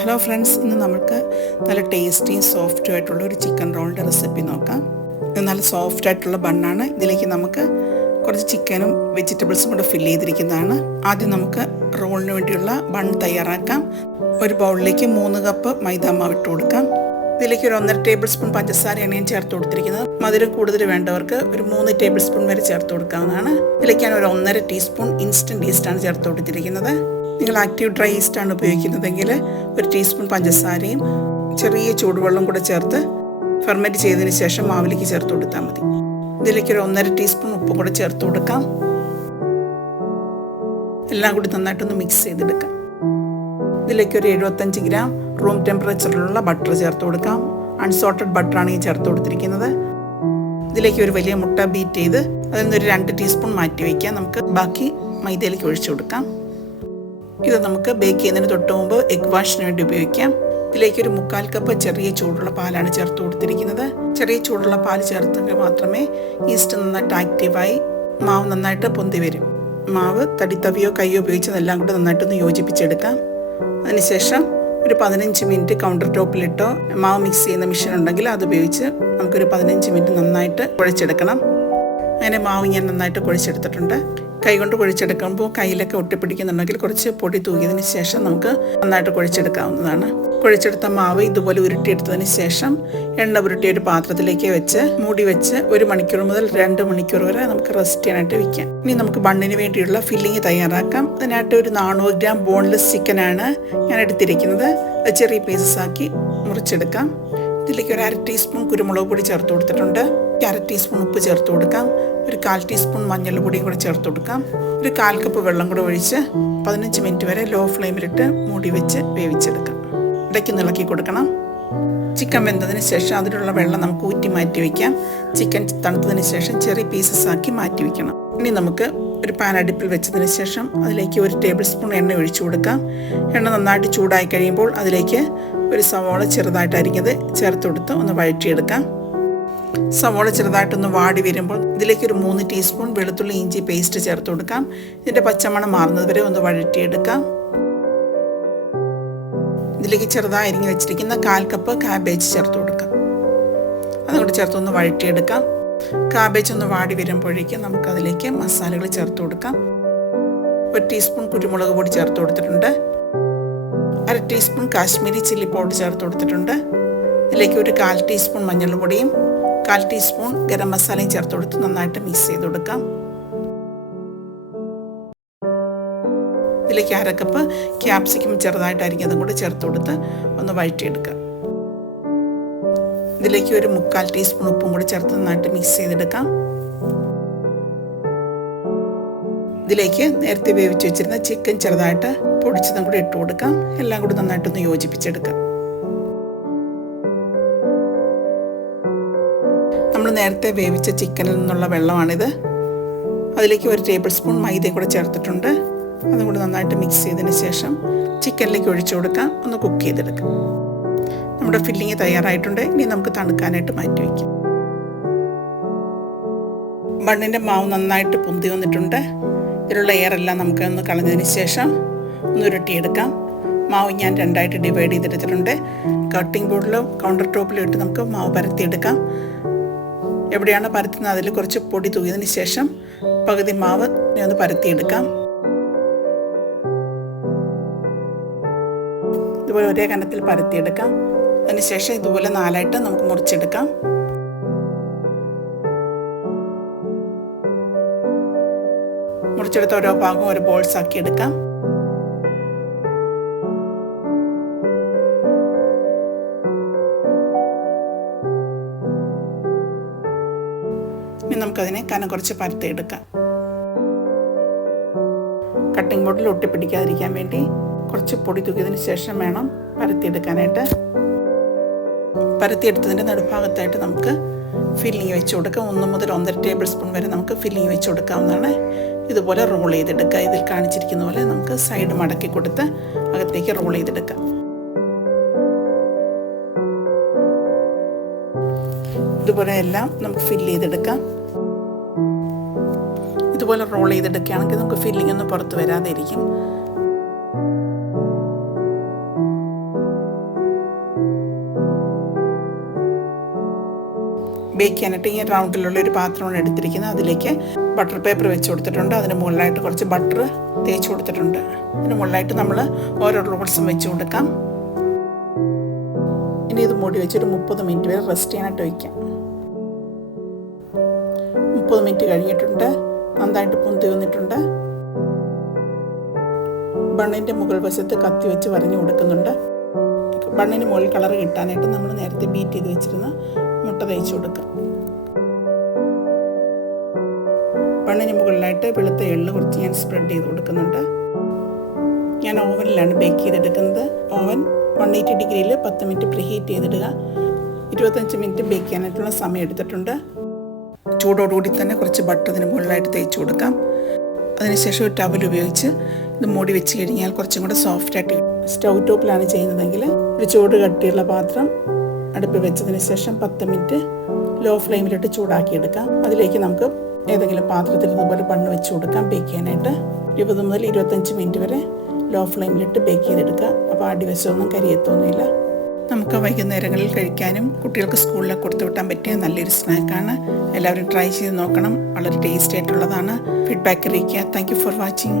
Hello friends, ഇന്ന് നമുക്ക് നല്ല ടേസ്റ്റിയും സോഫ്റ്റും ആയിട്ടുള്ള ഒരു ചിക്കൻ റോളിൻ്റെ റെസിപ്പി നോക്കാം. ഇത് നല്ല സോഫ്റ്റ് ആയിട്ടുള്ള ബണ്ണാണ്. ഇതിലേക്ക് നമുക്ക് കുറച്ച് ചിക്കനും വെജിറ്റബിൾസും കൂടെ ഫില്ല് ചെയ്തിരിക്കുന്നതാണ്. ആദ്യം നമുക്ക് റോളിന് വേണ്ടിയുള്ള ബൺ തയ്യാറാക്കാം. ഒരു ബൗളിലേക്ക് 3 കപ്പ് മൈദാമാവ് ഇട്ട് കൊടുക്കാം. ഇതിലേക്ക് ഒരു 1.5 ടേബിൾ സ്പൂൺ പഞ്ചസാരയാണ് ഞാൻ ചേർത്ത് കൊടുത്തിരിക്കുന്നത്. മധുരം കൂടുതൽ വേണ്ടവർക്ക് ഒരു 3 ടേബിൾ സ്പൂൺ വരെ ചേർത്ത് കൊടുക്കാവുന്നതാണ്. ഇതിലേക്ക് ഞാൻ ഒരു 1.5 ടീസ്പൂൺ ഇൻസ്റ്റൻറ്റ് ഈസ്റ്റാണ് ചേർത്ത് കൊടുത്തിരിക്കുന്നത്. നിങ്ങൾ ആക്റ്റീവ് ഡ്രൈ ഈസ്റ്റാണ് ഉപയോഗിക്കുന്നതെങ്കിൽ ഒരു ടീസ്പൂൺ പഞ്ചസാരയും ചെറിയ ചൂടുവെള്ളം കൂടെ ചേർത്ത് ഫെർമെൻറ്റ് ചെയ്തതിന് ശേഷം മാവിലേക്ക് ചേർത്ത് കൊടുത്താൽ മതി. ഇതിലേക്ക് ഒരു 1.5 ടീസ്പൂൺ ഉപ്പും കൂടെ ചേർത്ത് കൊടുക്കാം. എല്ലാം കൂടി നന്നായിട്ടൊന്ന് മിക്സ് ചെയ്തെടുക്കാം. ഇതിലേക്ക് ഒരു 75 ഗ്രാം റൂം ടെമ്പറേച്ചറിലുള്ള ബട്ടർ ചേർത്ത് കൊടുക്കാം. അൺസോൾട്ടഡ് ബട്ടറാണ് ഈ ചേർത്ത് കൊടുത്തിരിക്കുന്നത്. ഇതിലേക്ക് ഒരു വലിയ മുട്ട ബീറ്റ് ചെയ്ത് അതിൽ നിന്നൊരു 2 ടീസ്പൂൺ മാറ്റി വയ്ക്കാം. നമുക്ക് ബാക്കി മൈദയിലേക്ക് ഒഴിച്ചു കൊടുക്കാം. ഇത് നമുക്ക് ബേക്ക് ചെയ്യുന്നതിന് തൊട്ട് മുമ്പ് എഗ് വാഷിന് വേണ്ടി ഉപയോഗിക്കാം. ഇതിലേക്ക് ഒരു 3/4 കപ്പ് ചെറിയ ചൂടുള്ള പാലാണ് ചേർത്ത് കൊടുത്തിരിക്കുന്നത്. ചെറിയ ചൂടുള്ള പാൽ ചേർത്തെങ്കിൽ മാത്രമേ ഈസ്റ്റ് നന്നായിട്ട് ആക്റ്റീവായി മാവ് നന്നായിട്ട് പൊന്തി വരും. മാവ് തടിത്തവിയോ കയ്യോ ഉപയോഗിച്ച് എല്ലാം കൂടെ നന്നായിട്ടൊന്ന് യോജിപ്പിച്ചെടുക്കാം. അതിനുശേഷം ഒരു 15 മിനിറ്റ് കൗണ്ടർ ടോപ്പിലിട്ടോ മാവ് മിക്സ് ചെയ്യുന്ന മെഷീൻ ഉണ്ടെങ്കിൽ അത് ഉപയോഗിച്ച് നമുക്കൊരു 15 മിനിറ്റ് നന്നായിട്ട് കുഴച്ചെടുക്കണം. അങ്ങനെ മാവ് ഞാൻ നന്നായിട്ട് കുഴച്ചെടുത്തിട്ടുണ്ട്. കൈകൊണ്ട് കുഴച്ചെടുക്കുമ്പോൾ കയ്യിലൊക്കെ ഒട്ടിപ്പിടിക്കുന്നുണ്ടെങ്കിൽ കുറച്ച് പൊടി തൂകിയതിന് ശേഷം നമുക്ക് നന്നായിട്ട് കുഴച്ചെടുക്കാവുന്നതാണ്. കുഴച്ചെടുത്ത മാവ് ഇതുപോലെ ഉരുട്ടിയെടുത്തതിന് ശേഷം എണ്ണ പുരട്ടിയ ഒരു പാത്രത്തിലേക്ക് വെച്ച് മൂടി വെച്ച് 1 മണിക്കൂർ മുതൽ 2 മണിക്കൂർ വരെ നമുക്ക് റെസ്റ്റ് ചെയ്യാനായിട്ട് വയ്ക്കാം. ഇനി നമുക്ക് ബണ്ണിന് വേണ്ടിയുള്ള ഫില്ലിങ് തയ്യാറാക്കാം. അതിനായിട്ട് ഒരു 400 ഗ്രാം ബോൺലെസ് ചിക്കനാണ് ഞാൻ എടുത്തിരിക്കുന്നത്. അത് ചെറിയ പീസസ് ആക്കി മുറിച്ചെടുക്കാം. ഇതിലേക്ക് ഒരു 1/2 ടീസ്പൂൺ കുരുമുളക് പൊടി ചേർത്ത് കൊടുത്തിട്ടുണ്ട്. 1/2 ടീസ്പൂൺ ഉപ്പ് ചേർത്ത് കൊടുക്കാം. ഒരു 1/4 ടീസ്പൂൺ മഞ്ഞൾപ്പൊടിയും കൂടെ ചേർത്ത് കൊടുക്കാം. ഒരു 1/4 കപ്പ് വെള്ളം കൂടെ ഒഴിച്ച് 15 മിനിറ്റ് വരെ ലോ ഫ്ലെയിമിലിട്ട് മൂടി വെച്ച് വേവിച്ചെടുക്കാം. ഇടയ്ക്ക് ഇളക്കി കൊടുക്കണം. ചിക്കൻ വെന്തതിന് ശേഷം അതിലുള്ള വെള്ളം നമുക്ക് ഊറ്റി മാറ്റി വയ്ക്കാം. ചിക്കൻ തണുത്തതിന് ശേഷം ചെറിയ പീസസ് ആക്കി മാറ്റി വയ്ക്കണം. ഇനി നമുക്ക് ഒരു പാൻ അടുപ്പിൽ വെച്ചതിന് ശേഷം അതിലേക്ക് 1 ടേബിൾ സ്പൂൺ എണ്ണ ഒഴിച്ചു കൊടുക്കാം. എണ്ണ നന്നായിട്ട് ചൂടായി കഴിയുമ്പോൾ അതിലേക്ക് ഒരു സവാള ചെറുതായിട്ട് അരിഞ്ഞത് ചേർത്ത് കൊടുത്ത് ഒന്ന് വഴറ്റിയെടുക്കാം. സവാള ചെറുതായിട്ടൊന്ന് വാടി വരുമ്പോൾ ഇതിലേക്ക് ഒരു 3 ടീസ്പൂൺ വെളുത്തുള്ളി ഇഞ്ചി പേസ്റ്റ് ചേർത്ത് കൊടുക്കാം. ഇതിൻ്റെ പച്ചമണം മാറുന്നത് വരെ ഒന്ന് വഴറ്റിയെടുക്കാം. ഇതിലേക്ക് ചെറുതായി അരിഞ്ഞ് വെച്ചിരിക്കുന്ന 1/4 കപ്പ് കാബേജ് ചേർത്ത് കൊടുക്കാം. അതുകൊണ്ട് ചേർത്തൊന്ന് വഴറ്റിയെടുക്കാം. കാബേജ് ഒന്ന് വാടി വരുമ്പോഴേക്കും നമുക്കതിലേക്ക് മസാലകൾ ചേർത്ത് കൊടുക്കാം. 1 ടീസ്പൂൺ കുരുമുളക് പൊടി ചേർത്ത് കൊടുത്തിട്ടുണ്ട്. 1/2 ടീസ്പൂൺ കാശ്മീരി ചില്ലി പൗഡർ ചേർത്ത് കൊടുത്തിട്ടുണ്ട്. ഇതിലേക്ക് ഒരു 1/4 ടീസ്പൂൺ മഞ്ഞൾപ്പൊടിയും 1/4 ടീസ്പൂൺ ഗരം മസാലയും ചേർത്ത് കൊടുത്ത് നന്നായിട്ട് മിക്സ് ചെയ്ത് കൊടുക്കാം. ഇതിലേക്ക് 1/2 കപ്പ് ക്യാപ്സിക്കം ചെറുതായിട്ട് അരിഞ്ഞതും കൂടെ ചേർത്ത് കൊടുത്ത് ഒന്ന് വഴറ്റിയെടുക്കാം. ഇതിലേക്ക് ഒരു 3/4 ടീസ്പൂൺ ഉപ്പും കൂടി ചേർത്ത് നന്നായിട്ട് മിക്സ് ചെയ്തെടുക്കാം. ഇതിലേക്ക് നേരത്തെ വേവിച്ച് വെച്ചിരുന്ന ചിക്കൻ ചെറുതായിട്ട് പൊടിച്ചതും കൂടി ഇട്ട് കൊടുക്കാം. എല്ലാം കൂടി നന്നായിട്ടൊന്ന് യോജിപ്പിച്ചെടുക്കാം. നമ്മൾ നേരത്തെ വേവിച്ച ചിക്കനിൽ നിന്നുള്ള വെള്ളമാണിത്. അതിലേക്ക് 1 ടേബിൾ സ്പൂൺ മൈദയും കൂടെ ചേർത്തിട്ടുണ്ട്. അതും കൂടി നന്നായിട്ട് മിക്സ് ചെയ്തതിന് ശേഷം ചിക്കനിലേക്ക് ഒഴിച്ചു കൊടുക്കാം. ഒന്ന് കുക്ക് ചെയ്തെടുക്കാം. നമ്മുടെ ഫില്ലിങ് തയ്യാറായിട്ടുണ്ട്. ഇനി നമുക്ക് തണുക്കാനായിട്ട് മാറ്റി വയ്ക്കാം. ബണ്ണിൻ്റെ മാവ് നന്നായിട്ട് പൊന്തി വന്നിട്ടുണ്ട്. ഇതിലുള്ള എയറെല്ലാം നമുക്ക് ഒന്ന് കളഞ്ഞതിന് ശേഷം ഒന്ന് ഉരുട്ടിയെടുക്കാം. മാവ് ഞാൻ 2ആയിട്ട് ഡിവൈഡ് ചെയ്തെടുത്തിട്ടുണ്ട്. കട്ടിംഗ് ബോർഡിലോ കൗണ്ടർ ടോപ്പിലോ ഇട്ട് നമുക്ക് മാവ് പരത്തിയെടുക്കാം. എവിടെയാണ് പരത്തുന്നത് അതിൽ കുറച്ച് പൊടി തൂകിയതിന് ശേഷം പകുതി മാവ് ഒന്ന് പരത്തിയെടുക്കാം. ഇതുപോലെ ഒരേ കനത്തിൽ പരത്തിയെടുക്കാം. അതിനുശേഷം ഇതുപോലെ 4ആയിട്ട് നമുക്ക് മുറിച്ചെടുക്കാം. മുറിച്ചെടുത്ത ഓരോ ഭാഗവും ഒരു ബോൾസ് ആക്കി എടുക്കാം. ഇനി നമുക്കതിനെ കനം കുറച്ച് പരത്തിയെടുക്കാം. കട്ടിംഗ് ബോർഡിൽ ഒട്ടിപ്പിടിക്കാതിരിക്കാൻ വേണ്ടി കുറച്ച് പൊടി തൂക്കിയതിന് ശേഷം വേണം പരത്തിയെടുക്കാനായിട്ട്. പരത്തിയെടുത്തതിൻ്റെ നടുഭാഗത്തായിട്ട് നമുക്ക് ഫില്ലിങ് വെച്ച് കൊടുക്കാം. 1 മുതൽ 1.5 ടേബിൾ സ്പൂൺ വരെ നമുക്ക് ഫില്ലിങ് വെച്ച് കൊടുക്കാവുന്നതാണ്. ഇതുപോലെ റോൾ ചെയ്തെടുക്കുക. ഇതിൽ കാണിച്ചിരിക്കുന്ന പോലെ നമുക്ക് സൈഡ് മടക്കി കൊടുത്ത് അകത്തേക്ക് റോൾ ചെയ്തെടുക്കാം. ഇതുപോലെ എല്ലാം നമുക്ക് ഫില്ല് ചെയ്തെടുക്കാം. ഇതുപോലെ റോൾ ചെയ്തെടുക്കുകയാണെങ്കിൽ നമുക്ക് ഫില്ലിംഗ് ഒന്നും പുറത്ത് വരാതെ ഇരിക്കും. ബേക്ക് ചെയ്യാനായിട്ട് ഇങ്ങനെ റൗണ്ടിലുള്ള ഒരു പാത്രമാണ് എടുത്തിരിക്കുന്നത്. അതിലേക്ക് ബട്ടർ പേപ്പർ വെച്ച് കൊടുത്തിട്ടുണ്ട്. അതിന് മുകളിലായിട്ട് കുറച്ച് ബട്ടർ തേച്ച് കൊടുത്തിട്ടുണ്ട്. അതിന് മുകളിലായിട്ട് നമ്മൾ ഓരോ റോൾസും വെച്ച് കൊടുക്കാം. ഇനി ഇത് മൂടി വെച്ചൊരു 30 മിനിറ്റ് വരെ റെസ്റ്റ് ചെയ്യാനായിട്ട് വയ്ക്കാം. 30 മിനിറ്റ് കഴിഞ്ഞിട്ടുണ്ട്. നന്നായിട്ട് പൊന്തി വന്നിട്ടുണ്ട്. ബണ്ണിൻ്റെ മുകൾ വശത്ത് കത്തി വെച്ച് വരഞ്ഞു കൊടുക്കുന്നുണ്ട്. ബണ്ണിന് മുകളിൽ കളർ കിട്ടാനായിട്ട് നമ്മൾ നേരത്തെ ബീറ്റ് ചെയ്ത് വെച്ചിരുന്ന മുട്ട തേച്ച് കൊടുക്കാം. ബണ്ണിന് മുകളിലായിട്ട് വെളുത്ത എള്ള് കുറച്ച് ഞാൻ സ്പ്രെഡ് ചെയ്ത് കൊടുക്കുന്നുണ്ട്. ഞാൻ ഓവനിലാണ് ബേക്ക് ചെയ്തെടുക്കുന്നത്. ഓവൻ 180 ഡിഗ്രിയിൽ 10 മിനിറ്റ് പ്രീഹീറ്റ് ചെയ്തിടുക. 25 മിനിറ്റ് ബേക്ക് ചെയ്യാനായിട്ടുള്ള സമയം എടുത്തിട്ടുണ്ട്. ചൂടോടുകൂടി തന്നെ കുറച്ച് ബട്ടർ ഇതിന് മുകളിലായിട്ട് തേച്ച് കൊടുക്കാം. അതിനുശേഷം ഒരു ടവൽ ഉപയോഗിച്ച് ഇത് മൂടി വെച്ച് കഴിഞ്ഞാൽ കുറച്ചും കൂടെ സോഫ്റ്റായിട്ട് സ്റ്റൗ ടോപ്പിലാണ് ചെയ്യുന്നതെങ്കിൽ ഒരു ചൂട് കട്ടിയുള്ള പാത്രം അടുപ്പിൽ വെച്ചതിന് ശേഷം 10 മിനിറ്റ് ലോ ഫ്ലെയിമിലിട്ട് ചൂടാക്കിയെടുക്കാം. അതിലേക്ക് നമുക്ക് ഏതെങ്കിലും പാത്രത്തിൽ ഇതുപോലെ ബണ്ണ് വെച്ച് കൊടുക്കാം ബേക്ക് ചെയ്യാനായിട്ട്. 20 മുതൽ 25 മിനിറ്റ് വരെ ലോ ഫ്ലെയിമിലിട്ട് ബേക്ക് ചെയ്തെടുക്കുക. അപ്പോൾ അടിവശമൊന്നും കരിയത്തൊന്നുമില്ല. നമുക്ക് വൈകുന്നേരങ്ങളിൽ കഴിക്കാനും കുട്ടികൾക്ക് സ്കൂളിലൊക്കെ കൊടുത്തു വിട്ടാൻ പറ്റിയ നല്ലൊരു സ്നാക്കാണ്. എല്ലാവരും ട്രൈ ചെയ്ത് നോക്കണം. വളരെ ടേസ്റ്റ് ആയിട്ടുള്ളതാണ്. ഫീഡ്ബാക്ക് അറിയിക്കുക. Thank you for watching.